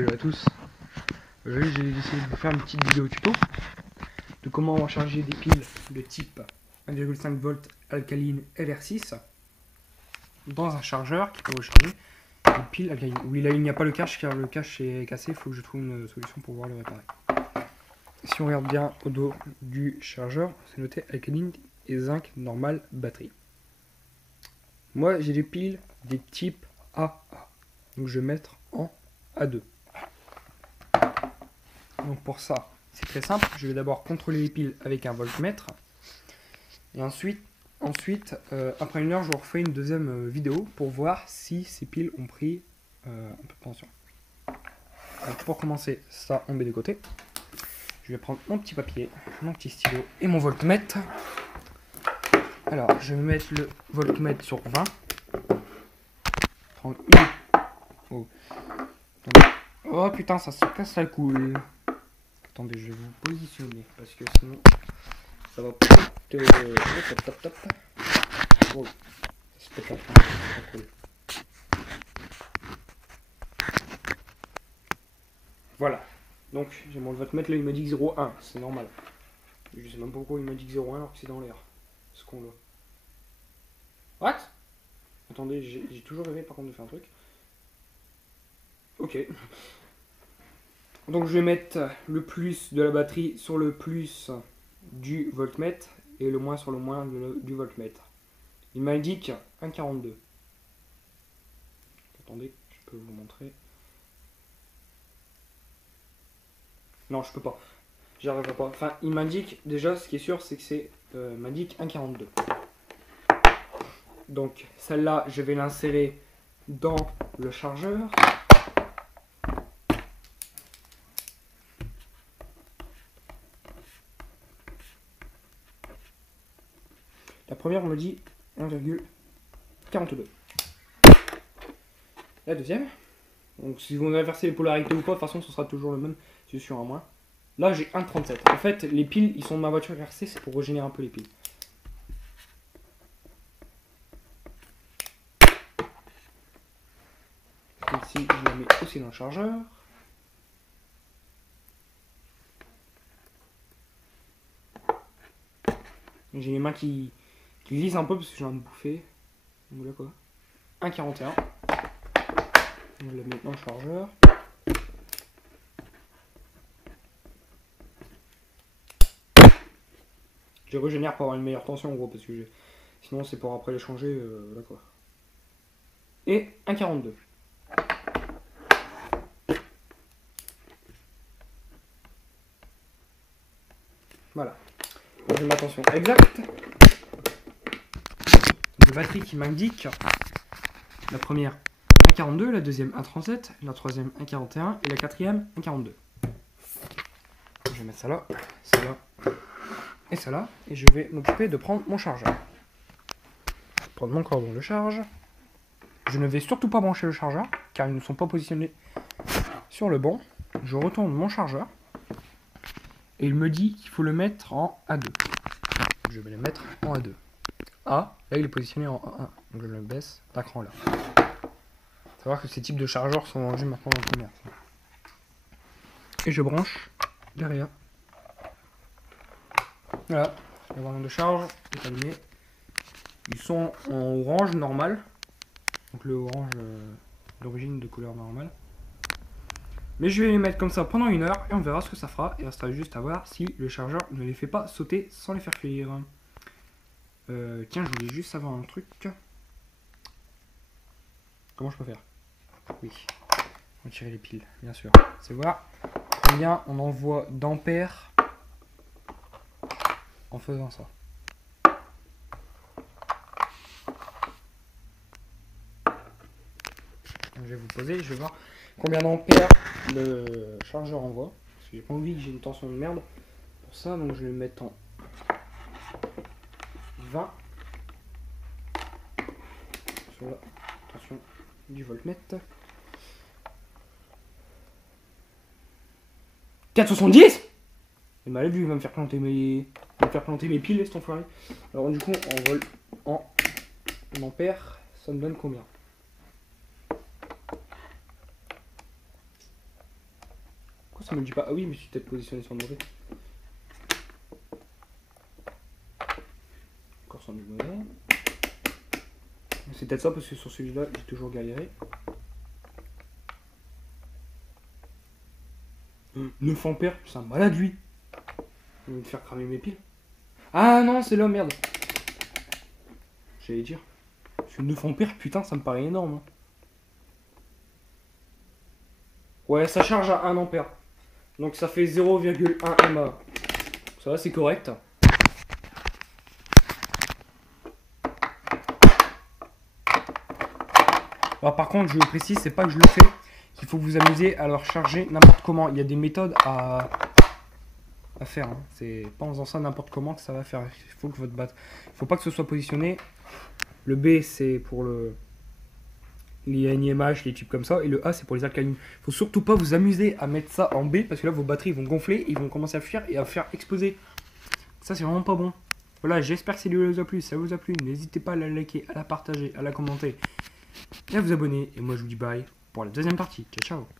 Salut à tous. Aujourd'hui j'ai décidé de vous faire une petite vidéo tuto de comment charger des piles de type 1,5 volts alcaline LR6 dans un chargeur qui peut recharger des piles alcalines. Oui, là il n'y a pas le cache car le cache est cassé, il faut que je trouve une solution pour pouvoir le réparer. Si on regarde bien au dos du chargeur, c'est noté alcaline et zinc normal batterie. Moi j'ai des piles des types AA, donc je vais mettre en A2. Donc pour ça, c'est très simple. Je vais d'abord contrôler les piles avec un voltmètre. Et ensuite après une heure, je vous refais une deuxième vidéo pour voir si ces piles ont pris un peu de tension. Alors pour commencer, ça on met de côté. Je vais prendre mon petit papier, mon petit stylo et mon voltmètre. Alors, je vais mettre le voltmètre sur 20. Prendre une... Oh putain, ça se casse la couille. Attendez, je vais vous positionner parce que sinon ça va pas top. Oh, ça se pète la fin. Voilà. Donc j'ai mon voltmètre là, il m'a dit que 0,1, c'est normal. Je sais même pas pourquoi il m'a dit que 0,1 alors que c'est dans l'air. Ce qu'on voit. What? Attendez, j'ai toujours rêvé par contre de faire un truc. Ok. Donc je vais mettre le plus de la batterie sur le plus du voltmètre et le moins sur le moins du voltmètre. Il m'indique 1,42. Attendez, je peux vous montrer. Non, je peux pas. J'y arriverai pas. Enfin, il m'indique, déjà, ce qui est sûr, c'est que c'est m'indique 1,42. Donc, celle-là, je vais l'insérer dans le chargeur. La première me dit 1,42. La deuxième. Donc, si vous inversez les polarités ou pas, de toute façon, ce sera toujours le même. C'est sur un moins. Là, j'ai 1,37. En fait, les piles, ils sont de ma voiture RC, c'est pour régénérer un peu les piles. Ici, je la mets aussi dans le chargeur. J'ai les mains qui glissent un peu parce que je viens de bouffer. Donc là quoi. 1,41. On va la mettre dans le chargeur. Je régénère pour avoir une meilleure tension en gros parce que sinon c'est pour après les changer là quoi. Et 1,42. Voilà. J'ai ma tension exacte. De batterie qui m'indique la première 1,42, la deuxième 1,37, la troisième 1,41 et la quatrième 1,42. Je vais mettre ça là, et ça là, et je vais m'occuper de prendre mon chargeur. Prendre mon cordon de charge. Je ne vais surtout pas brancher le chargeur, car ils ne sont pas positionnés sur le bon. Je retourne mon chargeur, et il me dit qu'il faut le mettre en A2. Je vais le mettre en A2. A, là il est positionné en A1, donc je le baisse d'un cran là. Faut savoir que ces types de chargeurs sont vendus maintenant dans le commerce. Et je branche derrière. Voilà, le ballon de charge est allumé. Ils sont en orange normal. Donc le orange d'origine de couleur normale. Mais je vais les mettre comme ça pendant une heure et on verra ce que ça fera. Et il restera juste à voir si le chargeur ne les fait pas sauter sans les faire cuire. Tiens, je voulais juste savoir un truc. Comment je peux faire? Oui, retirer les piles, bien sûr. C'est voir combien on envoie d'ampères en faisant ça. Donc, je vais vous poser, je vais voir combien d'ampères le chargeur envoie. Parce que j'ai pas envie que j'ai une tension de merde pour ça, donc je vais le mettre en 20 sur la tension du voltmètre. 4,70. Il m'a vu, il va me faire planter mes piles, laisse ton foiré. Alors du coup, en ampères, ça me donne combien? ça me le dit pas. Ah oui, mais je suis peut-être positionné sur le mauvais. Encore sur le mauvais. C'est peut-être ça parce que sur celui-là, j'ai toujours galéré. 9 ampères, c'est un malade lui. Il va me faire cramer mes piles. Ah non, c'est là, merde. J'allais dire. Parce que 9 ampères, putain, ça me paraît énorme. Hein. Ouais, ça charge à 1 ampère. Donc ça fait 0,1 mA. Ça va, c'est correct. Alors par contre, je précise, c'est pas que je le fais. Il faut que vous amusiez à le recharger n'importe comment. Il y a des méthodes à faire. Hein. C'est pas en faisant ça n'importe comment que ça va faire. Il faut que votre batte. Il faut pas que ce soit positionné. Le B, c'est pour les NIMH, les types comme ça. Et le A, c'est pour les alcalines. Il faut surtout pas vous amuser à mettre ça en B parce que là, vos batteries vont gonfler, ils vont commencer à fuir et à faire exploser. Ça, c'est vraiment pas bon. Voilà, j'espère que cette vidéo vous a plu. Si ça vous a plu, n'hésitez pas à la liker, à la partager, à la commenter et à vous abonner. Et moi, je vous dis bye pour la deuxième partie. Ciao, ciao.